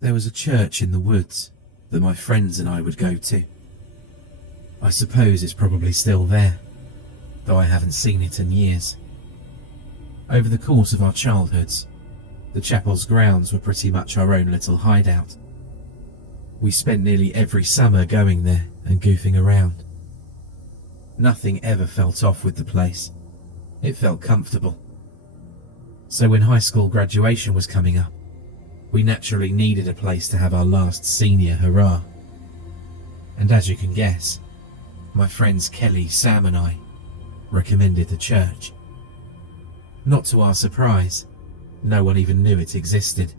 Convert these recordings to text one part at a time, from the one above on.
There was a church in the woods that my friends and I would go to. I suppose it's probably still there, though I haven't seen it in years. Over the course of our childhoods, the chapel's grounds were pretty much our own little hideout. We spent nearly every summer going there and goofing around. Nothing ever felt off with the place. It felt comfortable. So when high school graduation was coming up, we naturally needed a place to have our last senior hurrah. And as you can guess, my friends Kelly, Sam and I recommended the church. Not to our surprise, no one even knew it existed.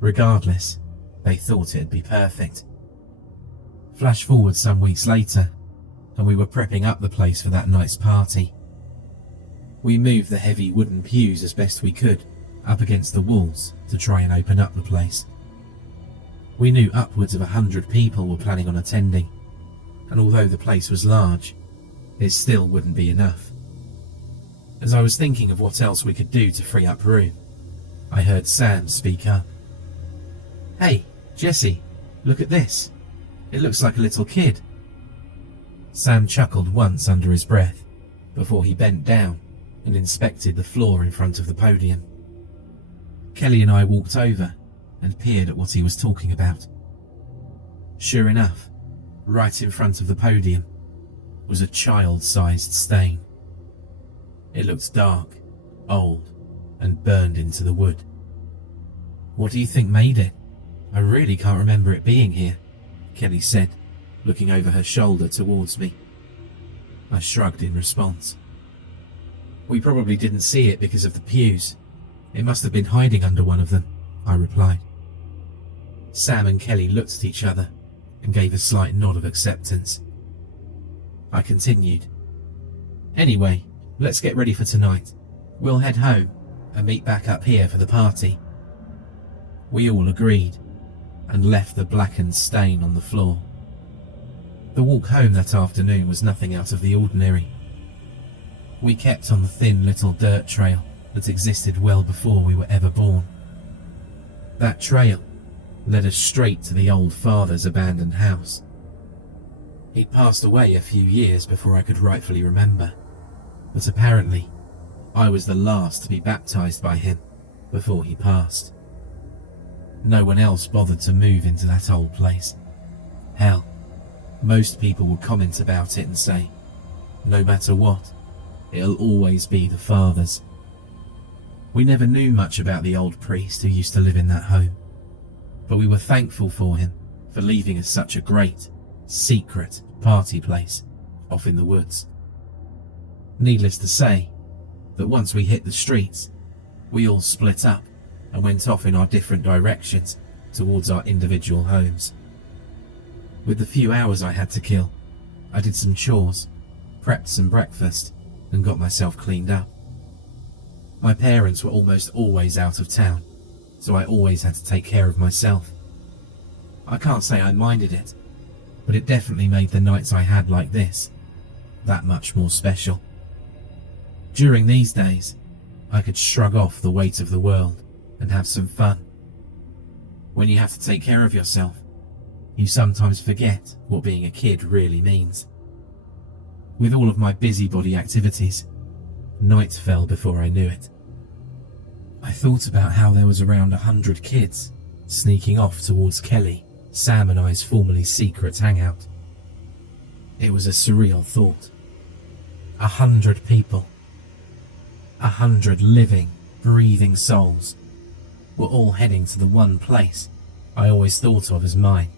Regardless, they thought it'd be perfect. Flash forward some weeks later, and we were prepping up the place for that night's party. We moved the heavy wooden pews as best we could up against the walls to try and open up the place. We knew upwards of 100 people were planning on attending, and although the place was large, it still wouldn't be enough. As I was thinking of what else we could do to free up room, I heard Sam speak up. "Hey, Jesse, look at this. It looks like a little kid." Sam chuckled once under his breath before he bent down and inspected the floor in front of the podium. Kelly and I walked over and peered at what he was talking about. Sure enough, right in front of the podium was a child-sized stain. It looked dark, old, and burned into the wood. "What do you think made it? I really can't remember it being here," Kelly said, looking over her shoulder towards me. I shrugged in response. "We probably didn't see it because of the pews. It must have been hiding under one of them," I replied. Sam and Kelly looked at each other and gave a slight nod of acceptance. I continued. "Anyway, let's get ready for tonight. We'll head home and meet back up here for the party." We all agreed and left the blackened stain on the floor. The walk home that afternoon was nothing out of the ordinary. We kept on the thin little dirt trail that existed well before we were ever born. That trail led us straight to the old father's abandoned house. He'd passed away a few years before I could rightfully remember, but apparently I was the last to be baptized by him before he passed. No one else bothered to move into that old place. Hell, most people would comment about it and say, no matter what, it'll always be the father's. We never knew much about the old priest who used to live in that home, but we were thankful for him for leaving us such a great, secret party place off in the woods. Needless to say, that once we hit the streets, we all split up and went off in our different directions towards our individual homes. With the few hours I had to kill, I did some chores, prepped some breakfast, and got myself cleaned up. My parents were almost always out of town, so I always had to take care of myself. I can't say I minded it, but it definitely made the nights I had like this that much more special. During these days, I could shrug off the weight of the world and have some fun. When you have to take care of yourself, you sometimes forget what being a kid really means. With all of my busybody activities, night fell before I knew it. I thought about how there was around 100 kids sneaking off towards Kelly, Sam and I's formerly secret hangout. It was a surreal thought. 100 people, 100 living, breathing souls, were all heading to the one place I always thought of as mine.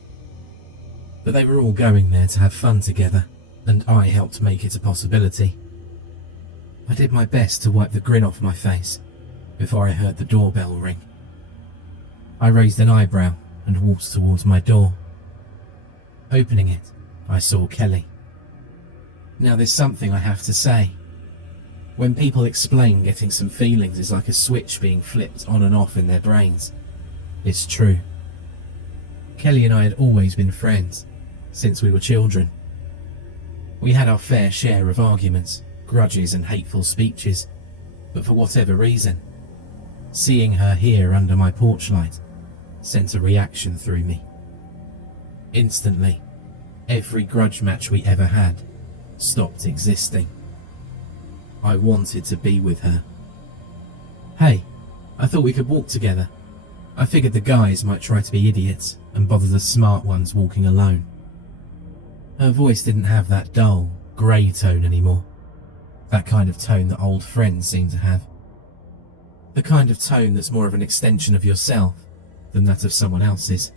But they were all going there to have fun together, and I helped make it a possibility. I did my best to wipe the grin off my face before I heard the doorbell ring. I raised an eyebrow and walked towards my door. Opening it, I saw Kelly. Now there's something I have to say. When people explain getting some feelings is like a switch being flipped on and off in their brains, it's true. Kelly and I had always been friends since we were children. We had our fair share of arguments, grudges and hateful speeches, but for whatever reason, seeing her here under my porch light sent a reaction through me. Instantly, every grudge match we ever had stopped existing. I wanted to be with her. "Hey, I thought we could walk together. I figured the guys might try to be idiots and bother the smart ones walking alone." Her voice didn't have that dull, grey tone anymore. That kind of tone that old friends seem to have. The kind of tone that's more of an extension of yourself than that of someone else's.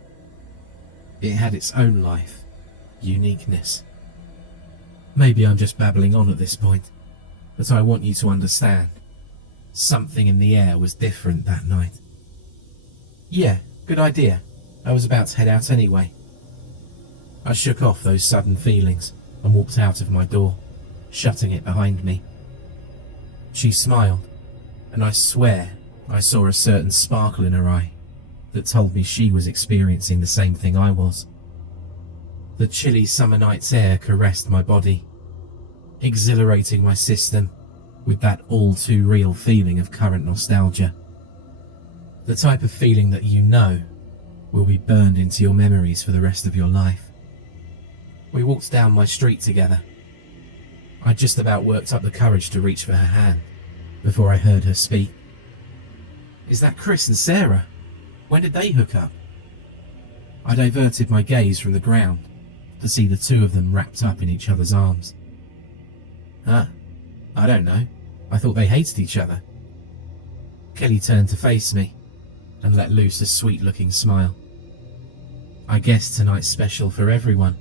It had its own life, uniqueness. Maybe I'm just babbling on at this point, but I want you to understand. Something in the air was different that night. "Yeah, good idea. I was about to head out anyway." I shook off those sudden feelings and walked out of my door, shutting it behind me. She smiled, and I swear I saw a certain sparkle in her eye that told me she was experiencing the same thing I was. The chilly summer night's air caressed my body, exhilarating my system with that all too real feeling of current nostalgia. The type of feeling that you know will be burned into your memories for the rest of your life. We walked down my street together. I just about worked up the courage to reach for her hand before I heard her speak. "Is that Chris and Sarah? When did they hook up?" I diverted my gaze from the ground to see the two of them wrapped up in each other's arms. "Huh? I don't know. I thought they hated each other." Kelly turned to face me and let loose a sweet-looking smile. "I guess tonight's special for everyone."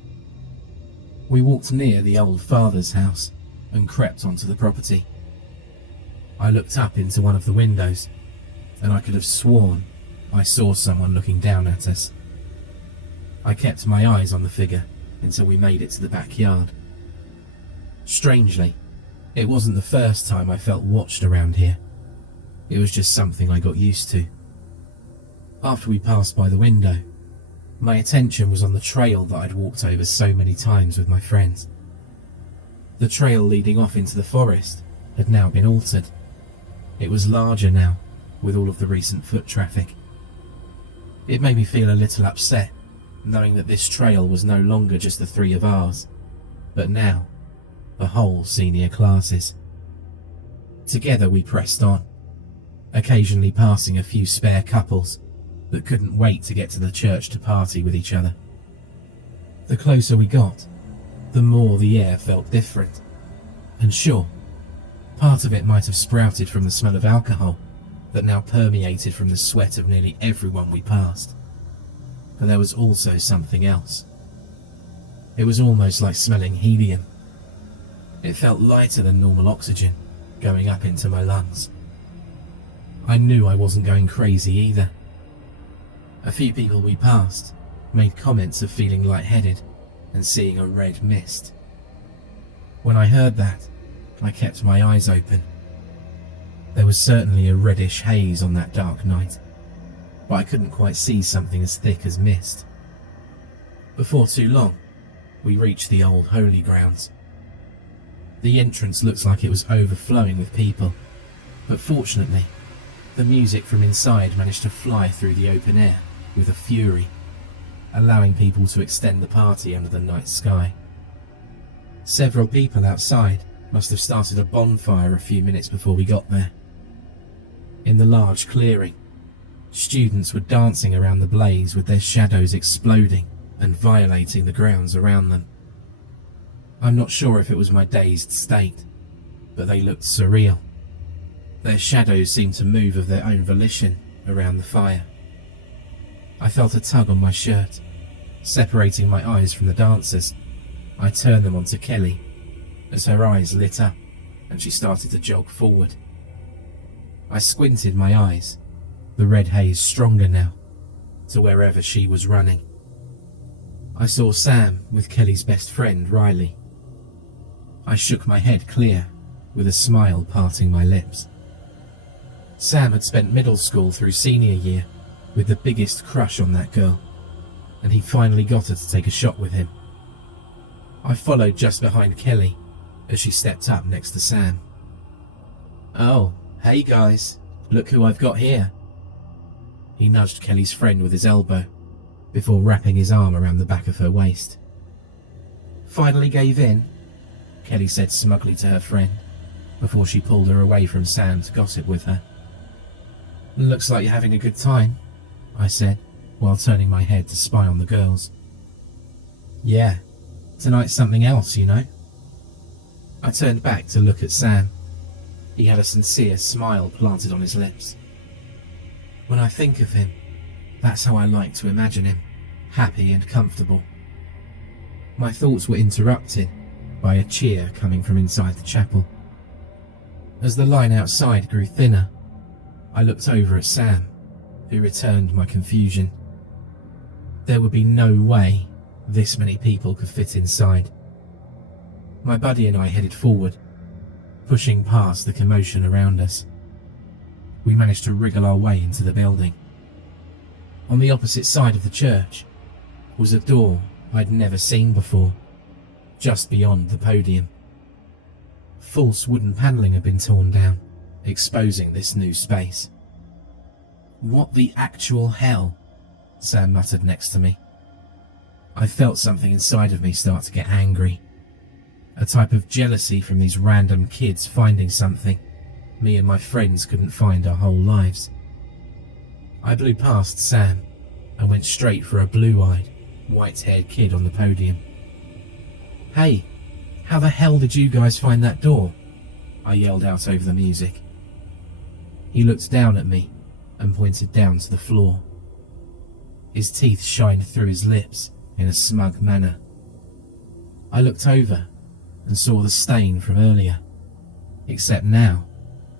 We walked near the old father's house and crept onto the property. I looked up into one of the windows, and I could have sworn I saw someone looking down at us. I kept my eyes on the figure until we made it to the backyard. Strangely, it wasn't the first time I felt watched around here. It was just something I got used to. After we passed by the window, my attention was on the trail that I'd walked over so many times with my friends. The trail leading off into the forest had now been altered. It was larger now, with all of the recent foot traffic. It made me feel a little upset, knowing that this trail was no longer just the three of ours, but now the whole senior classes. Together we pressed on, occasionally passing a few spare couples that couldn't wait to get to the church to party with each other. The closer we got, the more the air felt different. And sure, part of it might have sprouted from the smell of alcohol that now permeated from the sweat of nearly everyone we passed. But there was also something else. It was almost like smelling helium. It felt lighter than normal oxygen going up into my lungs. I knew I wasn't going crazy either. A few people we passed made comments of feeling lightheaded and seeing a red mist. When I heard that, I kept my eyes open. There was certainly a reddish haze on that dark night, but I couldn't quite see something as thick as mist. Before too long, we reached the old holy grounds. The entrance looked like it was overflowing with people, but fortunately, the music from inside managed to fly through the open air with a fury, allowing people to extend the party under the night sky. Several people outside must have started a bonfire a few minutes before we got there. In the large clearing, students were dancing around the blaze with their shadows exploding and violating the grounds around them. I'm not sure if it was my dazed state, but they looked surreal. Their shadows seemed to move of their own volition around the fire. I felt a tug on my shirt, separating my eyes from the dancers. I turned them onto Kelly as her eyes lit up and she started to jog forward. I squinted my eyes, the red haze stronger now, to wherever she was running. I saw Sam with Kelly's best friend, Riley. I shook my head clear, with a smile parting my lips. Sam had spent middle school through senior year with the biggest crush on that girl, and he finally got her to take a shot with him. I followed just behind Kelly as she stepped up next to Sam. "Oh, hey guys, look who I've got here." He nudged Kelly's friend with his elbow before wrapping his arm around the back of her waist. "Finally gave in?" Kelly said smugly to her friend before she pulled her away from Sam to gossip with her. "Looks like you're having a good time," I said, while turning my head to spy on the girls. "Yeah, tonight's something else, you know." I turned back to look at Sam. He had a sincere smile planted on his lips. When I think of him, that's how I like to imagine him, happy and comfortable. My thoughts were interrupted by a cheer coming from inside the chapel. As the line outside grew thinner, I looked over at Sam, who returned my confusion. There would be no way this many people could fit inside. My buddy and I headed forward, pushing past the commotion around us. We managed to wriggle our way into the building. On the opposite side of the church was a door I'd never seen before, just beyond the podium. False wooden panelling had been torn down, exposing this new space. "What the actual hell?" Sam muttered next to me. I felt something inside of me start to get angry. A type of jealousy from these random kids finding something me and my friends couldn't find our whole lives. I blew past Sam and went straight for a blue-eyed, white-haired kid on the podium. "Hey, how the hell did you guys find that door?" I yelled out over the music. He looked down at me and pointed down to the floor. His teeth shined through his lips in a smug manner. I looked over and saw the stain from earlier, except now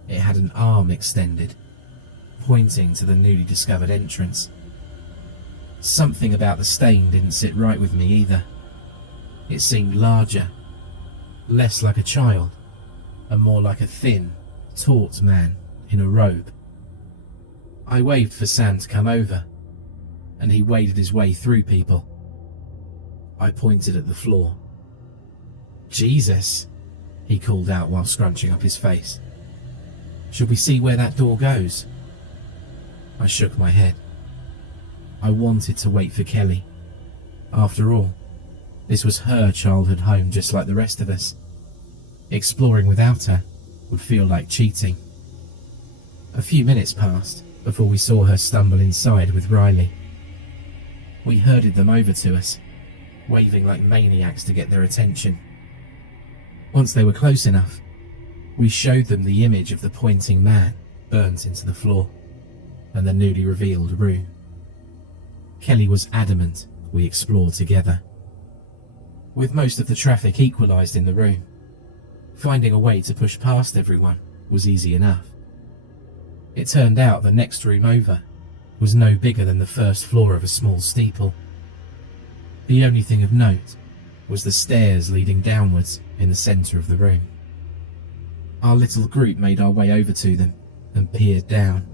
it had an arm extended, pointing to the newly discovered entrance. Something about the stain didn't sit right with me either. It seemed larger, less like a child, and more like a thin, taut man in a robe. I waved for Sam to come over, and he waded his way through people. I pointed at the floor. "Jesus," he called out while scrunching up his face. "Should we see where that door goes?" I shook my head. I wanted to wait for Kelly. After all, this was her childhood home just like the rest of us. Exploring without her would feel like cheating. A few minutes passed before we saw her stumble inside with Riley. We herded them over to us, waving like maniacs to get their attention. Once they were close enough, we showed them the image of the pointing man burnt into the floor and the newly revealed room. Kelly was adamant we explore together. With most of the traffic equalised in the room, finding a way to push past everyone was easy enough. It turned out the next room over was no bigger than the first floor of a small steeple. The only thing of note was the stairs leading downwards in the centre of the room. Our little group made our way over to them and peered down.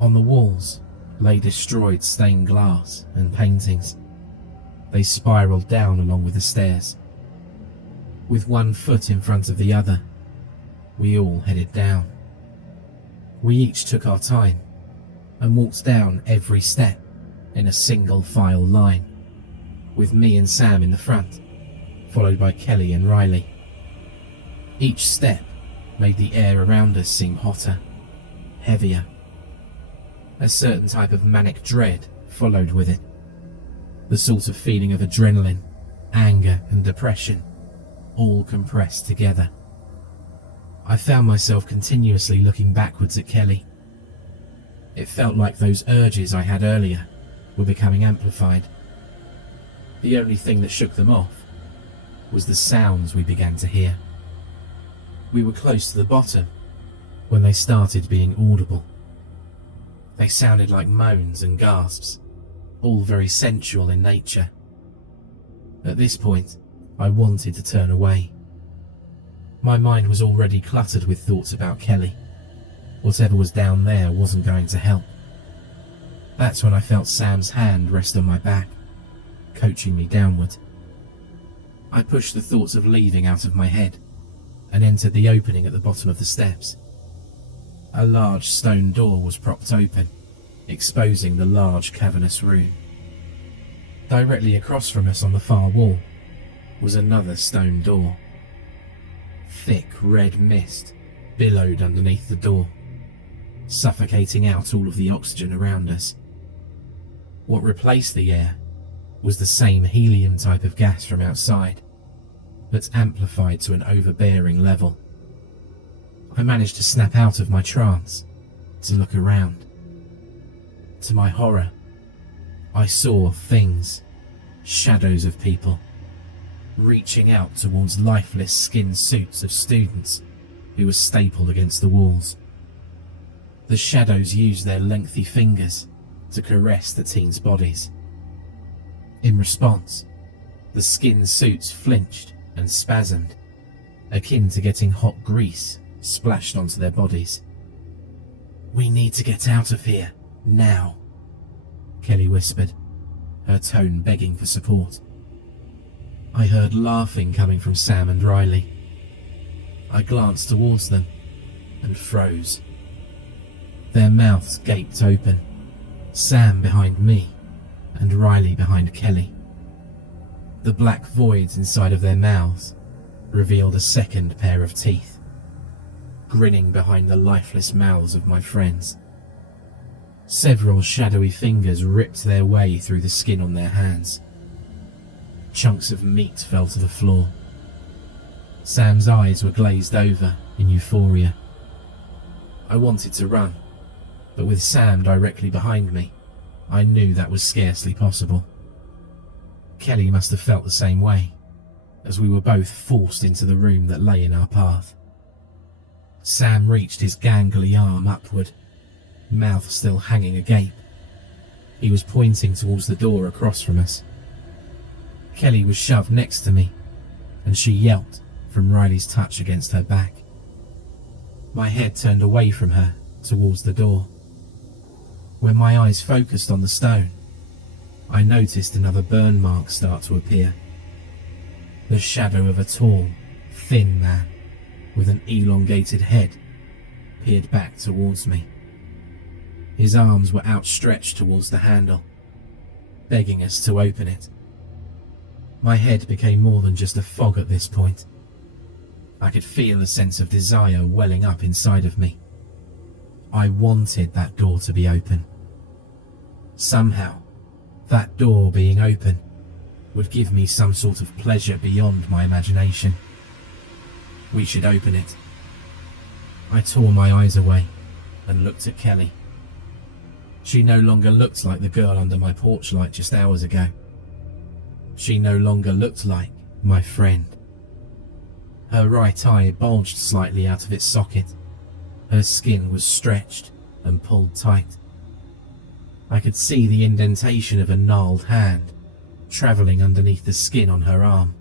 On the walls lay destroyed stained glass and paintings. They spiralled down along with the stairs. With one foot in front of the other, we all headed down. We each took our time and walked down every step in a single file line, with me and Sam in the front, followed by Kelly and Riley. Each step made the air around us seem hotter, heavier. A certain type of manic dread followed with it. The sort of feeling of adrenaline, anger and depression, all compressed together. I found myself continuously looking backwards at Kelly. It felt like those urges I had earlier were becoming amplified. The only thing that shook them off was the sounds we began to hear. We were close to the bottom when they started being audible. They sounded like moans and gasps, all very sensual in nature. At this point, I wanted to turn away. My mind was already cluttered with thoughts about Kelly. Whatever was down there wasn't going to help. That's when I felt Sam's hand rest on my back, coaching me downward. I pushed the thoughts of leaving out of my head and entered the opening at the bottom of the steps. A large stone door was propped open, exposing the large cavernous room. Directly across from us on the far wall was another stone door. Thick red mist billowed underneath the door, suffocating out all of the oxygen around us. What replaced the air was the same helium type of gas from outside, but amplified to an overbearing level. I managed to snap out of my trance to look around. To my horror, I saw things, shadows of people, reaching out towards lifeless skin suits of students who were stapled against the walls. The shadows used their lengthy fingers to caress the teens' bodies. In response, the skin suits flinched and spasmed, akin to getting hot grease splashed onto their bodies. "We need to get out of here, now," Kelly whispered, her tone begging for support. I heard laughing coming from Sam and Riley. I glanced towards them and froze. Their mouths gaped open, Sam behind me and Riley behind Kelly. The black voids inside of their mouths revealed a second pair of teeth, grinning behind the lifeless mouths of my friends. Several shadowy fingers ripped their way through the skin on their hands. Chunks of meat fell to the floor. Sam's eyes were glazed over in euphoria. I wanted to run, but with Sam directly behind me, I knew that was scarcely possible. Kelly must have felt the same way, as we were both forced into the room that lay in our path. Sam reached his gangly arm upward, mouth still hanging agape. He was pointing towards the door across from us. Kelly was shoved next to me, and she yelped from Riley's touch against her back. My head turned away from her towards the door. When my eyes focused on the stone, I noticed another burn mark start to appear. The shadow of a tall, thin man with an elongated head peered back towards me. His arms were outstretched towards the handle, begging us to open it. My head became more than just a fog at this point. I could feel a sense of desire welling up inside of me. I wanted that door to be open. Somehow, that door being open would give me some sort of pleasure beyond my imagination. We should open it. I tore my eyes away and looked at Kelly. She no longer looked like the girl under my porch light just hours ago. She no longer looked like my friend. Her right eye bulged slightly out of its socket. Her skin was stretched and pulled tight. I could see the indentation of a gnarled hand travelling underneath the skin on her arm,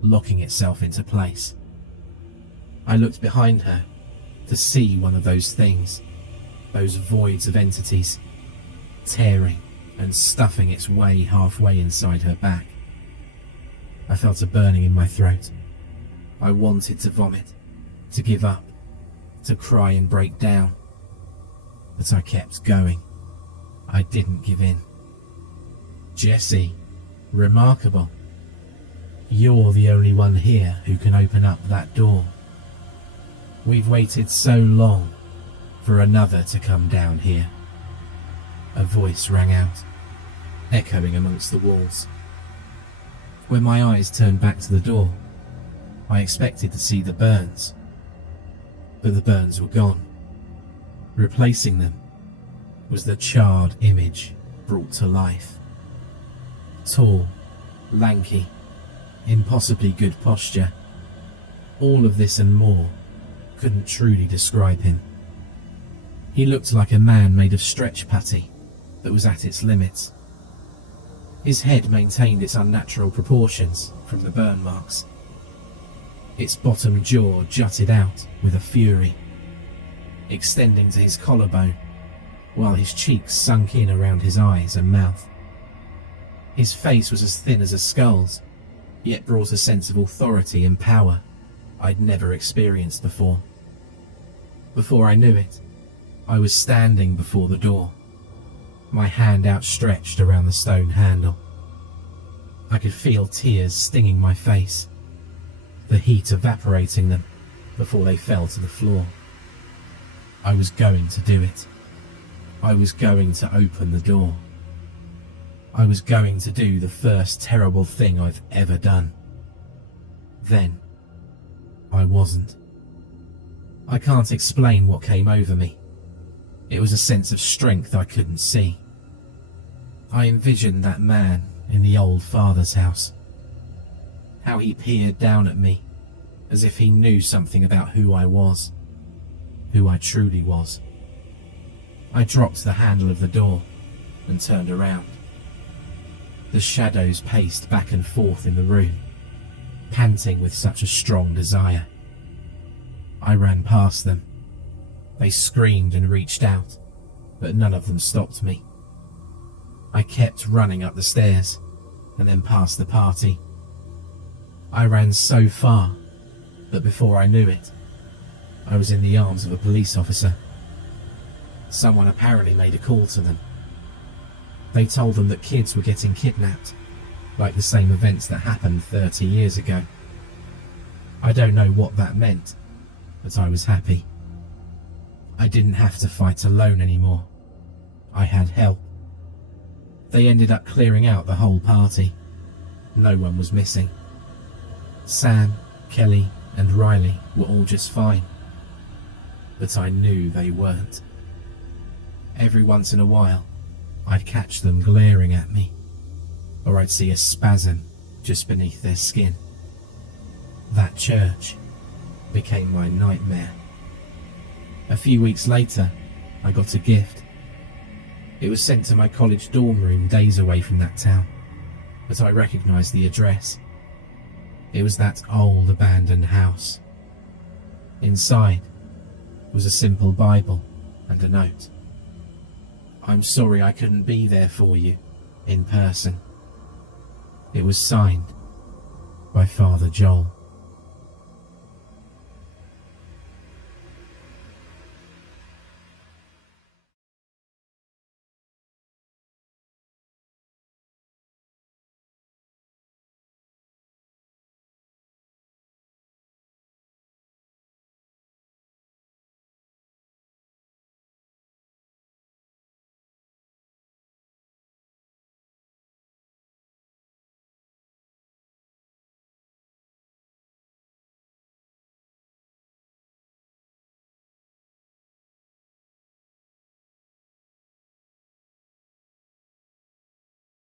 locking itself into place. I looked behind her to see one of those things, those voids of entities, tearing and stuffing its way halfway inside her back. I felt a burning in my throat. I wanted to vomit, to give up, to cry and break down. But I kept going. I didn't give in. "Jesse, remarkable. You're the only one here who can open up that door. We've waited so long for another to come down here." A voice rang out, echoing amongst the walls. When my eyes turned back to the door, I expected to see the burns, but the burns were gone. Replacing them was the charred image brought to life. Tall, lanky, in possibly good posture. All of this and more couldn't truly describe him. He looked like a man made of stretch putty that was at its limits. His head maintained its unnatural proportions from the burn marks. Its bottom jaw jutted out with a fury, extending to his collarbone, while his cheeks sunk in around his eyes and mouth. His face was as thin as a skull's, yet brought a sense of authority and power I'd never experienced before. Before I knew it, I was standing before the door, my hand outstretched around the stone handle. I could feel tears stinging my face, the heat evaporating them before they fell to the floor. I was going to do it. I was going to open the door. I was going to do the first terrible thing I've ever done. Then, I wasn't. I can't explain what came over me. It was a sense of strength I couldn't see. I envisioned that man in the old father's house. How he peered down at me, as if he knew something about who I was, who I truly was. I dropped the handle of the door and turned around. The shadows paced back and forth in the room, panting with such a strong desire. I ran past them. They screamed and reached out, but none of them stopped me. I kept running up the stairs and then past the party. I ran so far that before I knew it, I was in the arms of a police officer. Someone apparently made a call to them. They told them that kids were getting kidnapped, like the same events that happened 30 years ago. I don't know what that meant, but I was happy. I didn't have to fight alone anymore. I had help. They ended up clearing out the whole party. No one was missing. Sam, Kelly, and Riley were all just fine. But I knew they weren't. Every once in a while, I'd catch them glaring at me, or I'd see a spasm just beneath their skin. That church became my nightmare. A few weeks later, I got a gift. It was sent to my college dorm room days away from that town, but I recognized the address. It was that old abandoned house. Inside was a simple Bible and a note. "I'm sorry I couldn't be there for you, in person." It was signed by Father Joel.